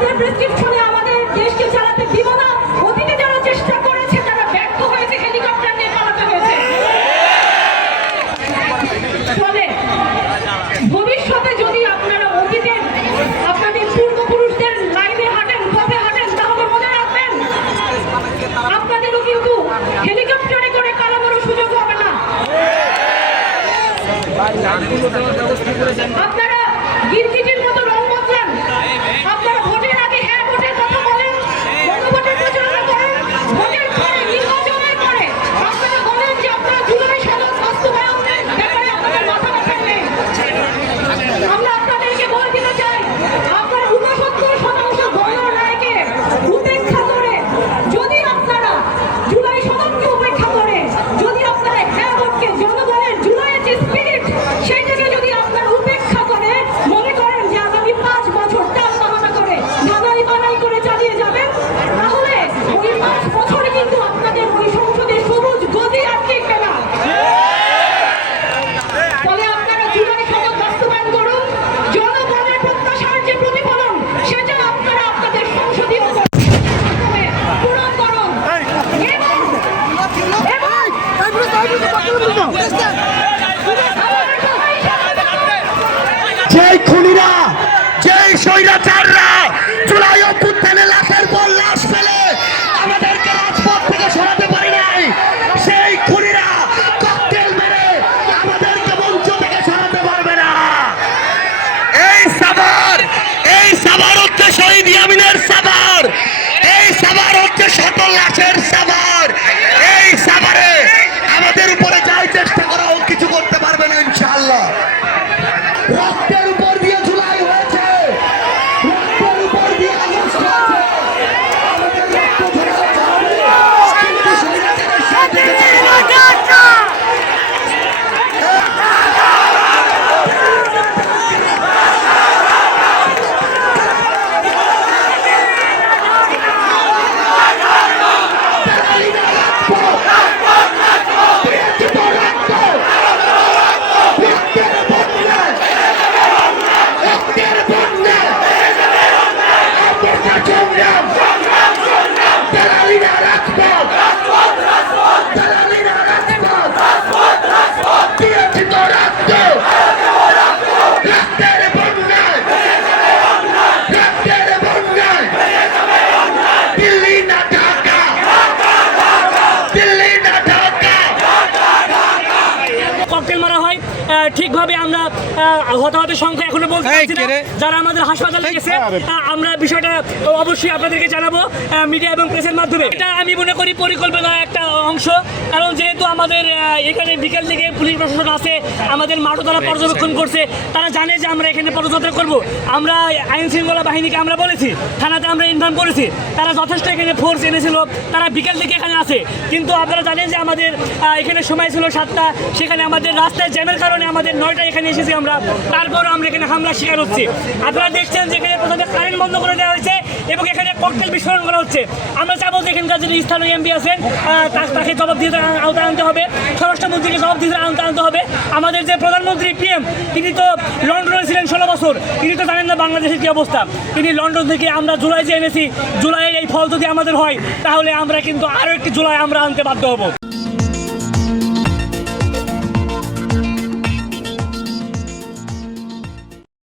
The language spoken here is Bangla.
যাদের প্রেসক্রিপশনে আমাদের দেশকে চালাতে দিব না, অতীতে যারা চেষ্টা করেছে তারা ব্যর্থ হয়েছে, হেলিকপ্টার নিয়ে পালাতে হয়েছে। ফলে ভবিষ্যতে যদি আপনারা অতীতের আপনাদের পূর্বপুরুষদের লাইনে হাঁটেন, পথে হাঁটেন, তাহলে মনে রাখবেন আপনাদেরও কিন্তু হেলিকপ্টারে করে পালানোর সুযোগ হবে না। আপনারা গিরগিটির মতো রং বদলান, আপনারা ভোটের আগে হ্যাঁ ভোটের কথা বলেন, গণভোটের প্রচারণা করেন, ভোটের পরে নির্বাচনের পরে আপনারা বলেন যে আপনারা জুলাই সনদ বাস্তবায়নের ব্যাপারে আপনাদের মাথা ব্যথা নেই। আমরা আপনাদেরকে বলে দিতে চাই, আপনারা 69% গণরায়কে উপেক্ষা করে যদি আপনারা জুলাই সনদকে উপেক্ষা করে যদি আপনারা হ্যাঁ ভোটকে জনগণের জুলাইয়ের যে স্পিরিট সেইটাকে যদি আপনারা উপেক্ষা করে মনে করেন যে আগামী 5 বছর টাল বাহানা করে ধাঁধাই বানাই করে চালিয়ে যাবেন, তাহলে ওই 5 বছরে কিন্তু আপনাদের ওই সংসদে সবুজ গদি আর টিকবে না। ফলে আপনারা জুলাই সনদ বাস্তবায়ন করুন, জনগণের প্রত্যাশার যে প্রতিফলন সেটা আপনারা আপনাদের সংসদীয় মাধ্যমে পূরণ করুন। যেই খুনিরা, যেই স্বৈরাচাররা জুলাই অভ্যুত্থানে লাশের পর লাশ ফেলে আমাদেরকে রাজপথ থেকে সরাতে পারে নাই, সেই খুনিরা ককটেল মেরে আমাদেরকে মঞ্চ থেকে সরাতে পারবে না। এই সাভার হচ্ছে শহীদ ইয়ামিনের সাভার, এই সাভার হচ্ছে শত লাশের সাভার। এই সাভারে আমাদের উপরে যাই চেষ্টা করা হোক কিছু করতে পারবে না ইনশাআল্লাহ। রক্তের উপর দিয়ে জুলাই হয়েছে, রক্তের উপর দিয়ে আগস্ট হয়েছে, আমাদের রক্ত ঝরে যাবে, কিন্তু স্বৈরাচারের সাথে ককটেল মারা হয় ঠিকভাবে আমরা হতাহতের সংখ্যা এখনো বলতে পারছি না। যারা আমাদের হাসপাতালে গেছে আমরা বিষয়টা অবশ্যই আপনাদেরকে জানাবো মিডিয়া এবং প্রেসের মাধ্যমে। এটা আমি মনে করি পরিকল্পনার একটা অংশ, কারণ যেহেতু আমাদের এখানে বিকেল থেকে পুলিশ প্রশাসন আছে, আমাদের মাঠও তারা পর্যবেক্ষণ করছে, তারা জানে যে আমরা এখানে পদযাত্রা করব। আমরা আইন শৃঙ্খলা বাহিনীকে আমরা বলেছি, থানাতে আমরা ইনফর্ম করেছি, তারা যথেষ্ট এখানে ফোর্স এনেছিল, তারা বিকেল থেকে এখানে আছে। কিন্তু আপনারা জানেন যে আমাদের এখানে সময় ছিল 7টা, সেখানে আমাদের রাস্তায় জ্যামের কারণে আমাদের 9টা এখানে এসেছি আমরা, তারপরও আমরা এখানে হামলার শিকার হচ্ছি। আপনারা দেখছেন যে এখানে প্রথমে কারেন্ট বন্ধ করে দেওয়া হয়েছে এবং এখানে ককটেল বিস্ফোরণ করা হচ্ছে। আমরা চাবো যে এখানকার যিনি স্থানীয় এমপি আছেন তাকে জবাবদিহিতার আওতায় আনতে হবে, স্বরাষ্ট্রমন্ত্রীকে জবাবদিহিতার আওতায় আনতে হবে। আমাদের যে প্রধানমন্ত্রী পিএম, তিনি তো লন্ডনে ছিলেন 16 বছর, তিনি তো জানেন না বাংলাদেশের কী অবস্থা। তিনি লন্ডন থেকে আমরা জুলাই যে এনেছি, জুলাইয়ের এই ফল যদি আমাদের হয় তাহলে আমরা কিন্তু আরও একটি জুলাই আমরা আনতে বাধ্য হব।